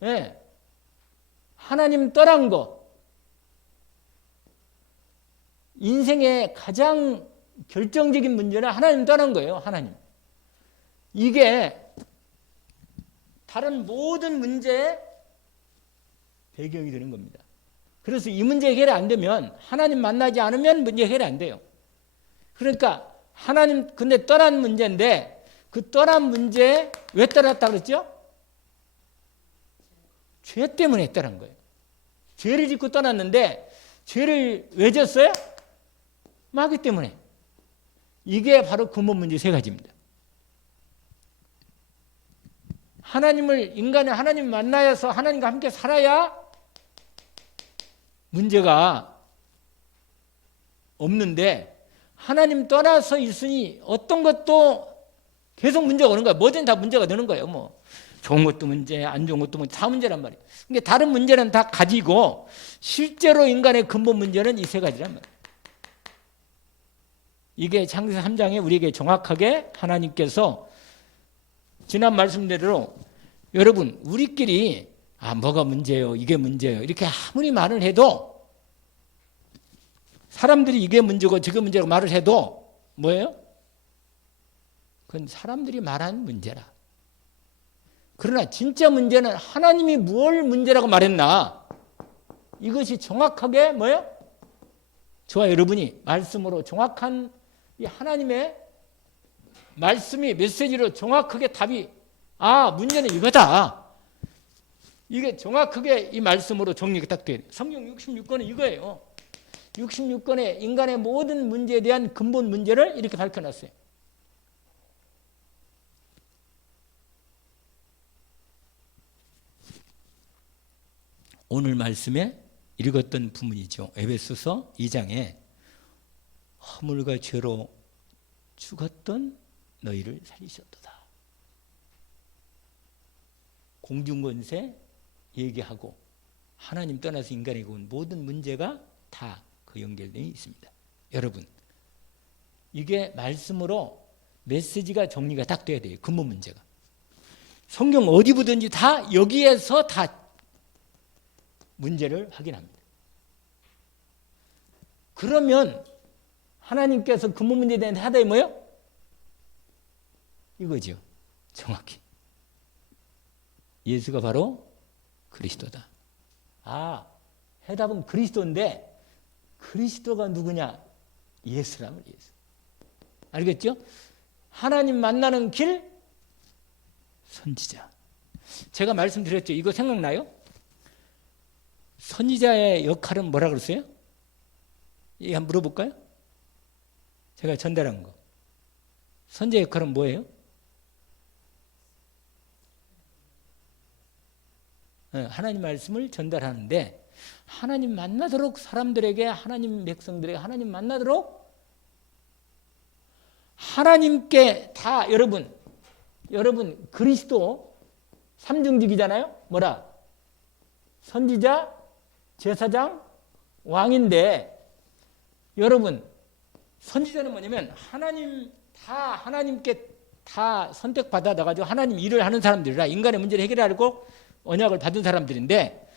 네. 하나님 떠난 거. 인생의 가장 결정적인 문제는 하나님 떠난 거예요. 하나님. 이게 다른 모든 문제의 배경이 되는 겁니다. 그래서 이 문제 해결이 안 되면 하나님 만나지 않으면 문제 해결이 안 돼요. 그러니까 하나님 근데 떠난 문제인데 그 떠난 문제 왜 떠났다 그랬죠? 죄 때문에 떠난 거예요. 죄를 짓고 떠났는데 죄를 왜 졌어요? 마귀 때문에. 이게 바로 근본 문제 세 가지입니다. 인간이 하나님 만나서 하나님과 함께 살아야 문제가 없는데 하나님 떠나서 있으니 어떤 것도 계속 문제가 오는 거예요. 뭐든 다 문제가 되는 거예요. 좋은 것도 문제, 안 좋은 것도 문제, 다 문제란 말이에요. 근데 다른 문제는 다 가지고 실제로 인간의 근본 문제는 이 세 가지란 말이에요. 이게 창세기 3장에 우리에게 정확하게 하나님께서 지난 말씀대로 여러분 우리끼리 뭐가 문제예요, 이게 문제예요 이렇게 아무리 말을 해도, 사람들이 이게 문제고 저게 문제라고 말을 해도 뭐예요? 그건 사람들이 말한 문제라. 그러나 진짜 문제는 하나님이 뭘 문제라고 말했나, 이것이 정확하게 뭐예요? 저와 여러분이 말씀으로 정확한 이 하나님의 말씀이 메시지로 정확하게 답이 문제는 이거다, 이게 정확하게 이 말씀으로 정리가 딱 돼요. 성경 66권은 이거예요. 66권의 인간의 모든 문제에 대한 근본 문제를 이렇게 밝혀놨어요. 오늘 말씀에 읽었던 부분이죠. 에베소서 2장에 허물과 죄로 죽었던 너희를 살리셨도다. 공중권세 얘기하고 하나님 떠나서 인간에게 온 모든 문제가 다 그 연결되어 있습니다. 여러분, 이게 말씀으로 메시지가 정리가 딱 돼야 돼요. 근본 문제가. 성경 어디 보든지 다 여기에서 다 문제를 확인합니다. 그러면 하나님께서 근본 문제에 대한 해답이 뭐예요? 이거죠. 정확히. 예수가 바로 그리스도다. 해답은 그리스도인데 그리스도가 누구냐? 예수라면 예수. 알겠죠? 하나님 만나는 길, 선지자. 제가 말씀드렸죠. 이거 생각나요? 선지자의 역할은 뭐라 그랬어요? 이거 한번 물어볼까요? 제가 전달한 거. 선지자의 역할은 뭐예요? 하나님 말씀을 전달하는데, 하나님 만나도록 사람들에게, 하나님 백성들에게 하나님 만나도록 하나님께 다 여러분 그리스도 삼중직이잖아요. 뭐라? 선지자, 제사장, 왕인데, 여러분 선지자는 뭐냐면 하나님께 다 선택받아 가지고 하나님 일을 하는 사람들이라, 인간의 문제를 해결하려고 언약을 받은 사람들인데,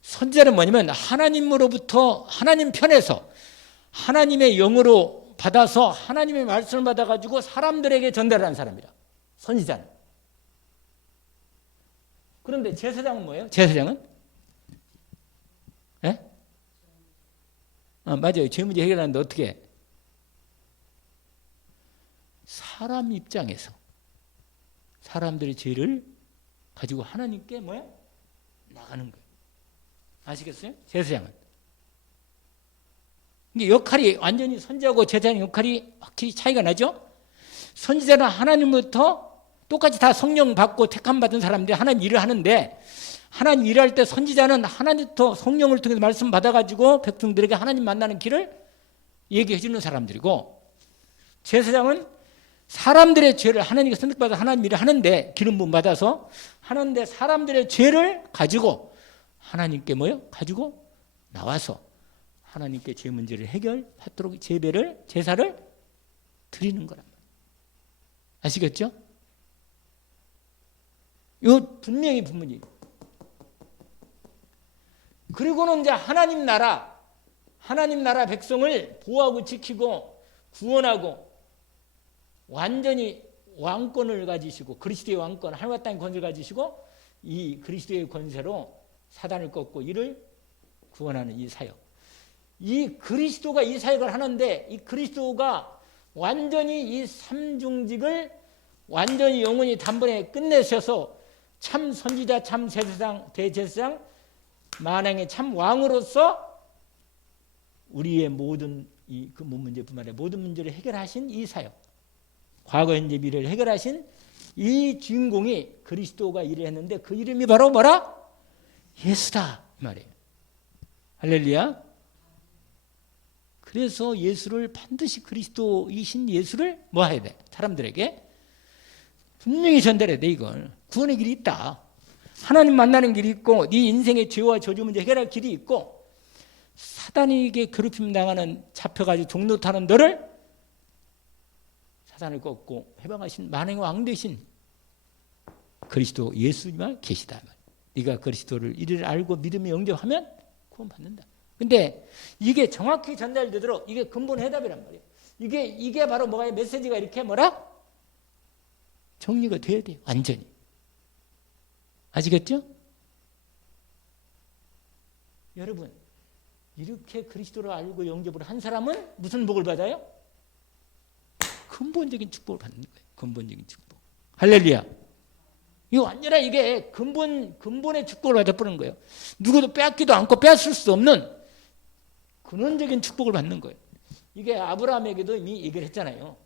선지자는 뭐냐면 하나님으로부터, 하나님 편에서 하나님의 영으로 받아서 하나님의 말씀을 받아가지고 사람들에게 전달하는 사람이라, 선지자는. 그런데 제사장은 뭐예요? 제사장은? 맞아요. 죄 문제 해결하는데 어떻게? 사람 입장에서 사람들의 죄를 가지고 하나님께 나가는 거예요. 아시겠어요? 제사장은. 이게 역할이 완전히 선지자하고 제사장 역할이 확실히 차이가 나죠? 선지자는 하나님부터 똑같이 다 성령 받고 택함 받은 사람들이 하나님 일을 하는데, 하나님 일할 때 선지자는 하나님부터 성령을 통해서 말씀 받아가지고 백성들에게 하나님 만나는 길을 얘기해 주는 사람들이고, 제사장은 사람들의 죄를 하나님께 선택받아 하나님 일을 하는데, 기름 부음 받아서 하는데, 사람들의 죄를 가지고 하나님께 가지고 나와서 하나님께 죄 문제를 해결하도록 제사를 드리는 거란 말이에요. 아시겠죠? 이거 분명히 분문이에요. 그리고는 이제 하나님 나라 백성을 보호하고 지키고 구원하고 완전히 왕권을 가지시고, 그리스도의 왕권, 하늘과 땅의 권세를 가지시고 이 그리스도의 권세로 사단을 꺾고 이를 구원하는 이 사역. 이 그리스도가 이 사역을 하는데, 이 그리스도가 완전히 이 삼중직을 완전히 영원히 단번에 끝내셔서 참 선지자, 참 제사장, 대제사장, 만왕의 참 왕으로서 우리의 모든 이 근본 문제뿐만 아니라 모든 문제를 해결하신 이 사역, 과거 현재 미래를 해결하신 이 주인공이 그리스도가 일을 했는데, 그 이름이 바로 뭐라? 예수다 이 말이에요. 할렐루야. 그래서 예수를 반드시, 그리스도이신 예수를 해야 돼? 사람들에게 분명히 전달해야 돼. 이걸 구원의 길이 있다, 하나님 만나는 길이 있고, 네 인생의 죄와 저주 문제 해결할 길이 있고, 사단에게 괴롭힘 당하는, 잡혀가지고 종로 타는 너를 사단을 꺾고 해방하신 만왕의 왕 되신 그리스도 예수님만 계시다. 네가 그리스도를 이를 알고 믿음에 영접하면 구원받는다. 근데 이게 정확히 전달되도록 이게 근본 해답이란 말이에요. 이게 바로 뭐가 메시지가 이렇게 뭐라? 정리가 돼야 돼요. 완전히. 아시겠죠? 여러분, 이렇게 그리스도를 알고 영접을 한 사람은 무슨 복을 받아요? 근본적인 축복을 받는 거예요. 근본적인 축복. 할렐루야. 이거 완전히 이게 근본의 축복을 받아버리는 거예요. 누구도 빼앗기도 않고 빼앗을 수 없는 근원적인 축복을 받는 거예요. 이게 아브라함에게도 이미 얘기를 했잖아요.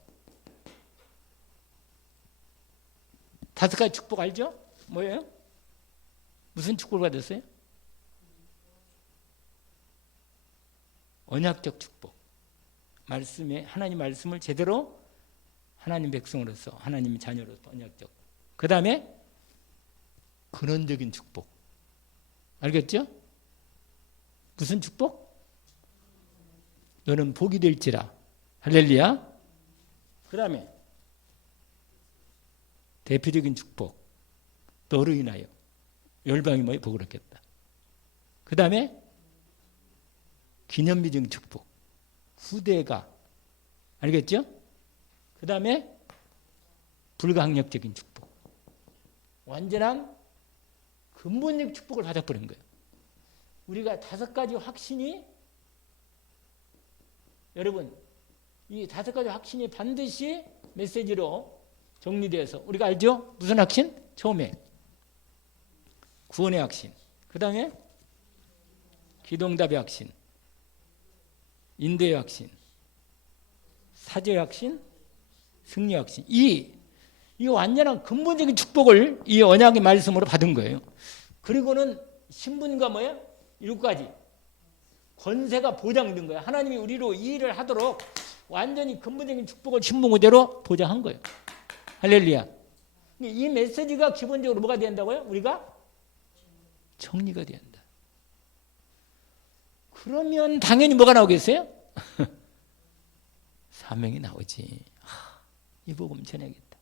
5가지 축복 알죠? 뭐예요? 무슨 축복을 받았어요? 언약적 축복. 말씀에 하나님 말씀을 제대로 하나님 백성으로서 하나님 자녀로서 언약적. 그 다음에 근원적인 축복. 알겠죠? 무슨 축복? 너는 복이 될지라. 할렐루야. 그 다음에 대표적인 축복. 너로 인하여 열방이 뭐에 복을 얻겠다. 그 다음에 기념비적인 축복. 후대가. 알겠죠? 그 다음에 불가항력적인 축복. 완전한 근본적 축복을 받아버린 거예요. 우리가 5가지 확신이 여러분 이 5가지 확신이 반드시 메시지로 정리되어서 우리가 알죠? 무슨 확신? 처음에 구원의 확신. 그 다음에 기도응답의 확신. 인도의 확신. 사죄의 확신. 승리의 확신. 이 완전한 근본적인 축복을 이 언약의 말씀으로 받은 거예요. 그리고는 신분과 뭐예요? 7가지. 권세가 보장된 거예요. 하나님이 우리로 이 일을 하도록 완전히 근본적인 축복을 신분 그대로 보장한 거예요. 할렐루야. 이 메시지가 기본적으로 뭐가 된다고요? 우리가 정리가 된다. 그러면 당연히 뭐가 나오겠어요? 사명이 나오지. 이 복음 전해야겠다.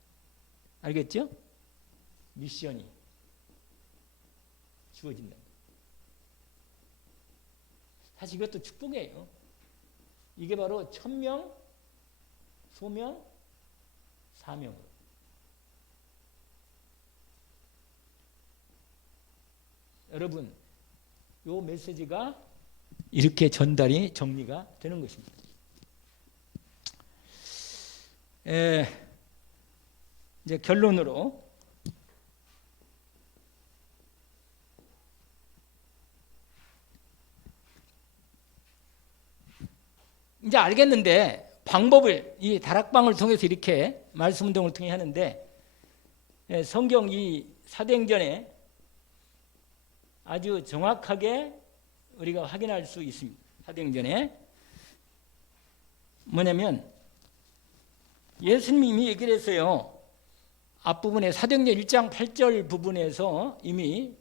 알겠죠? 미션이 주어진다. 사실 이것도 축복이에요. 이게 바로 천명, 소명, 사명으로. 여러분, 이 메시지가 이렇게 전달이 정리가 되는 것입니다. 이제 결론으로 이제 알겠는데 방법을 이 다락방을 통해서 이렇게 말씀 운동을 통해 하는데 성경 이 사도행전에 아주 정확하게 우리가 확인할 수 있습니다. 사도행전에 뭐냐면 예수님이 얘기를 했어요. 앞부분에 사도행전 1장 8절 부분에서 이미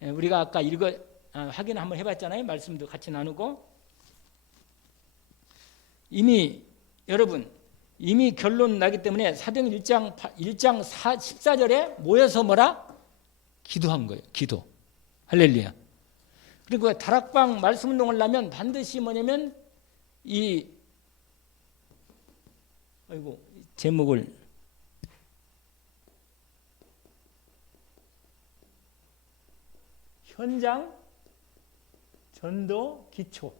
우리가 아까 확인 한번 해봤잖아요. 말씀도 같이 나누고 여러분 이미 결론 나기 때문에 사도행전 1장 14절에 모여서 뭐라? 기도한 거예요. 기도. 할렐루야. 그리고 다락방 말씀 운동을 하면 반드시 뭐냐면 제목을 현장 전도 기초.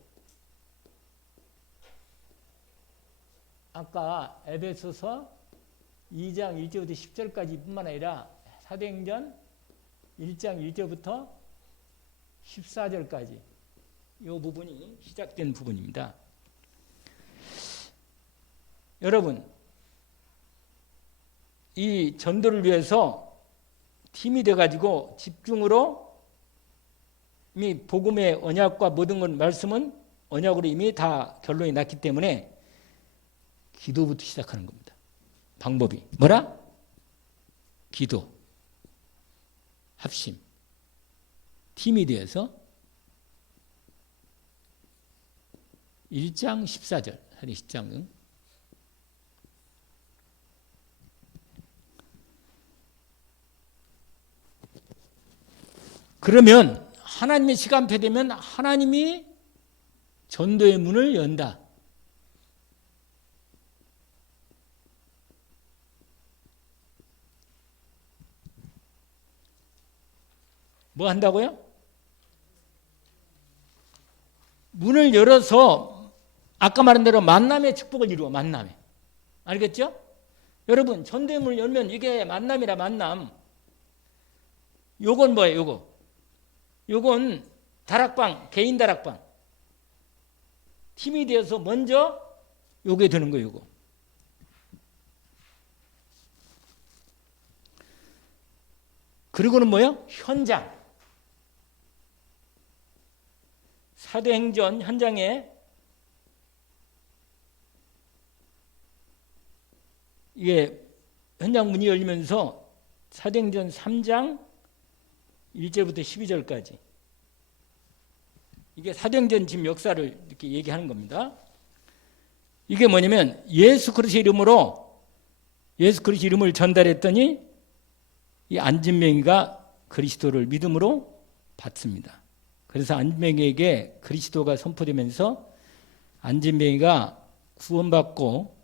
아까 에베소서 2장 1절부터 10절까지 뿐만 아니라 사도행전 1장 1절부터 14절까지 이 부분이 시작된 부분입니다. 여러분, 이 전도를 위해서 팀이 돼가지고 집중으로 이미 복음의 언약과 모든 건 말씀은 언약으로 이미 다 결론이 났기 때문에 기도부터 시작하는 겁니다. 방법이 뭐라? 기도, 합심, 팀이 되어서 1장 14절 사도 10장은 그러면 하나님의 시간표 되면 하나님이 전도의 문을 연다. 뭐 한다고요? 문을 열어서 아까 말한 대로 만남의 축복을 이루어. 만남의. 알겠죠? 여러분 전도의 문을 열면 이게 만남이라. 만남. 요건 뭐예요? 요건 다락방, 개인 다락방. 팀이 되어서 먼저 요게 되는 거예요. 요거. 그리고는 뭐예요? 현장. 사도행전 현장에 이게 현장 문이 열리면서 사도행전 3장 1절부터 12절까지 이게 사도행전 지금 역사를 이렇게 얘기하는 겁니다. 이게 뭐냐면 예수 그리스도 이름을 전달했더니 이 안진뱅이가 그리스도를 믿음으로 받습니다. 그래서 안진뱅이에게 그리스도가 선포되면서 안진뱅이가 구원받고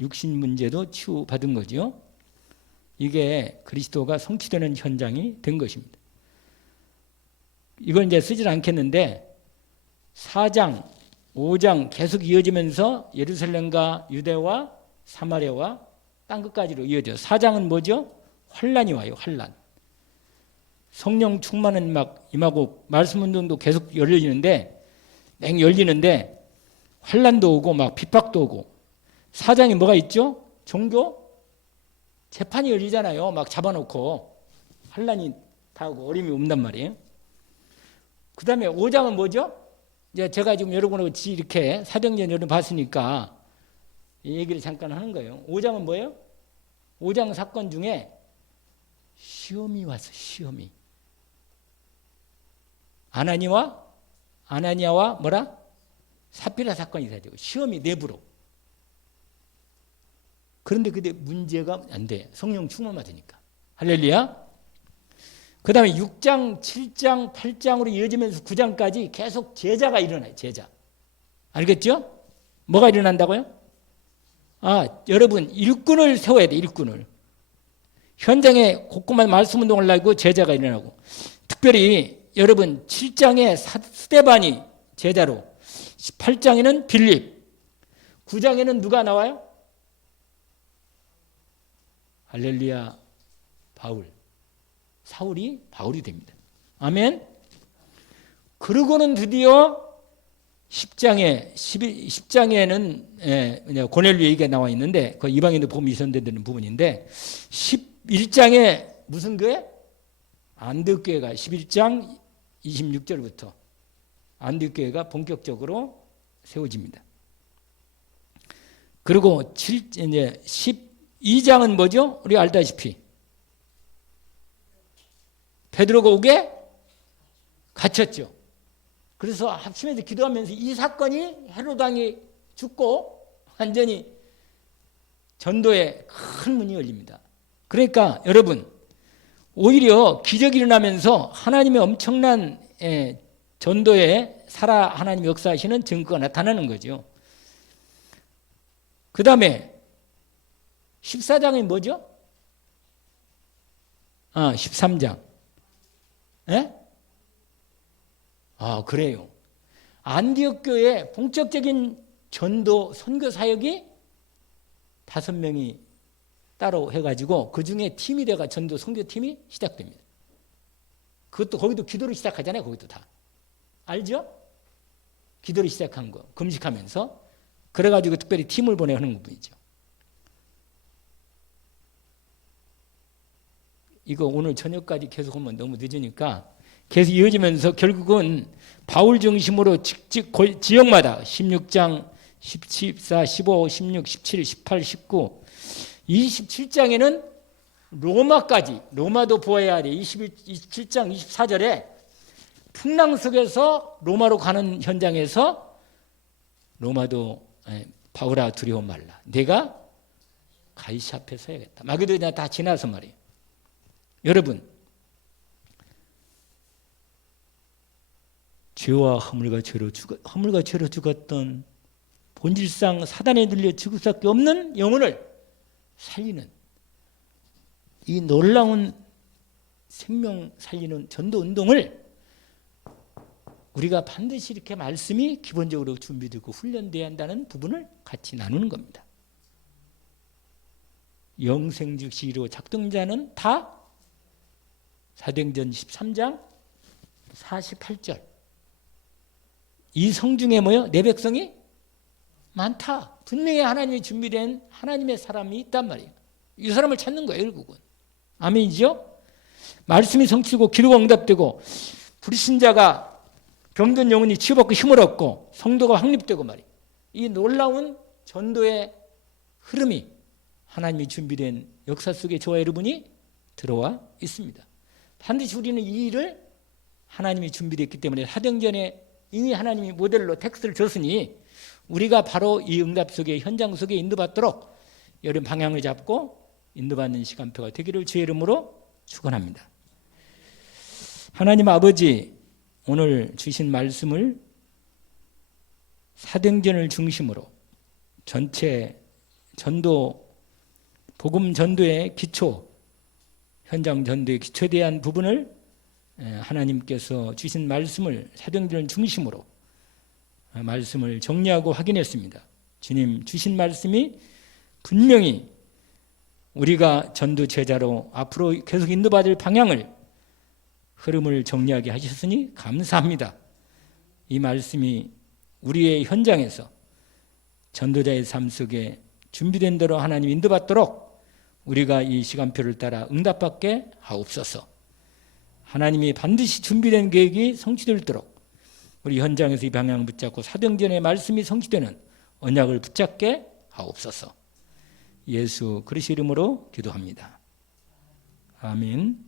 육신 문제도 치유받은 거죠. 이게 그리스도가 성취되는 현장이 된 것입니다. 이건 이제 쓰질 않겠는데 4장, 5장 계속 이어지면서 예루살렘과 유대와 사마리아와 땅끝까지로 이어져요. 4장은 뭐죠? 환란이 와요. 환란. 성령 충만은 막 임하고 말씀 운동도 계속 열리는데 환란도 오고 막 핍박도 오고. 4장에 뭐가 있죠? 종교 재판이 열리잖아요. 막 잡아놓고 환란이 다 오고 어림이 없단 말이에요. 그 다음에 5장은 뭐죠? 이제 제가 지금 여러분하고 이렇게 사도행전 여러분 봤으니까 이 얘기를 잠깐 하는 거예요. 5장은 뭐예요? 5장 사건 중에 시험이 왔어. 시험이. 아나니아와 뭐라? 삽비라 사건이 있어요. 시험이 내부로. 그런데 그때 문제가 안 돼. 성령 충만 받으니까. 할렐루야. 그 다음에 6장, 7장, 8장으로 이어지면서 9장까지 계속 제자가 일어나요. 제자. 알겠죠? 뭐가 일어난다고요? 여러분 일꾼을 세워야 돼. 일꾼을. 현장에 곳곳마다 말씀 운동을 하고 제자가 일어나고. 특별히 여러분 7장에 스데반이 제자로, 8장에는 빌립, 9장에는 누가 나와요? 할렐루야. 사울이 바울이 됩니다. 아멘. 그러고는 드디어 10장에는 고넬료 얘기가 나와 있는데 그 이방인도 보면 이선되는 부분인데 11장에 무슨 교회? 안디옥 교회가 11장 26절부터 안디옥 교회가 본격적으로 세워집니다. 그리고 12장은 뭐죠? 우리 알다시피 베드로가 오게 갇혔죠. 그래서 합심해서 기도하면서 이 사건이 헤로드 왕이 죽고 완전히 전도에 큰 문이 열립니다. 그러니까 여러분 오히려 기적이 일어나면서 하나님의 엄청난 전도에 하나님 역사하시는 증거가 나타나는 거죠. 그 다음에 14장이 뭐죠? 13장. 예? 그래요. 안디옥 교회 본격적인 전도 선교 사역이 5명이 따로 해가지고 그 중에 팀이 돼가 전도 선교 팀이 시작됩니다. 거기도 기도를 시작하잖아요. 거기도 다 알죠? 기도를 시작한 거 금식하면서 그래가지고 특별히 팀을 보내는 부분이죠. 이거 오늘 저녁까지 계속 하면 너무 늦으니까 계속 이어지면서 결국은 바울 중심으로 지역마다 16장, 14, 15, 16, 17, 18, 19, 27장에는 로마까지, 로마도 보아야 돼. 27장 24절에 풍랑 속에서 로마로 가는 현장에서 로마도 바울아 두려워 말라. 내가 가이사 앞에 서야겠다. 마게도냐 다 지나서 말이에요. 여러분 죄와 허물과 죄로 죽었던 본질상 사단에 들려 죽을 수밖에 없는 영혼을 살리는 이 놀라운 생명 살리는 전도 운동을 우리가 반드시 이렇게 말씀이 기본적으로 준비되고 훈련돼야 한다는 부분을 같이 나누는 겁니다. 영생 즉시로 작동자는 다 사도행전 13장 48절 이 성중에 뭐요? 내 백성이 많다. 분명히 하나님이 준비된 하나님의 사람이 있단 말이에요. 이 사람을 찾는 거예요, 결국은. 아멘이죠? 말씀이 성취고 기도가 응답되고 불신자가 병든 영혼이 치유받고 힘을 얻고 성도가 확립되고 말이에요. 이 놀라운 전도의 흐름이 하나님이 준비된 역사 속에 저와 여러분이 들어와 있습니다. 반드시 우리는 이 일을 하나님이 준비됐기 때문에 사도행전에 이미 하나님이 모델로 텍스트를 줬으니 우리가 바로 이 응답 속에 현장 속에 인도받도록 여러분 방향을 잡고 인도받는 시간표가 되기를 주의 이름으로 축원합니다. 하나님 아버지 오늘 주신 말씀을 사도행전을 중심으로 전체 전도 복음 전도의 기초 현장 전도의 기초에 대한 부분을 하나님께서 주신 말씀을 사도행전을 중심으로 말씀을 정리하고 확인했습니다. 주님 주신 말씀이 분명히 우리가 전도 제자로 앞으로 계속 인도받을 방향을 흐름을 정리하게 하셨으니 감사합니다. 이 말씀이 우리의 현장에서 전도자의 삶 속에 준비된 대로 하나님 인도받도록 우리가 이 시간표를 따라 응답받게 하옵소서. 하나님이 반드시 준비된 계획이 성취되도록 우리 현장에서 이 방향을 붙잡고 사도행전의 말씀이 성취되는 언약을 붙잡게 하옵소서. 예수 그리스도 이름으로 기도합니다. 아멘.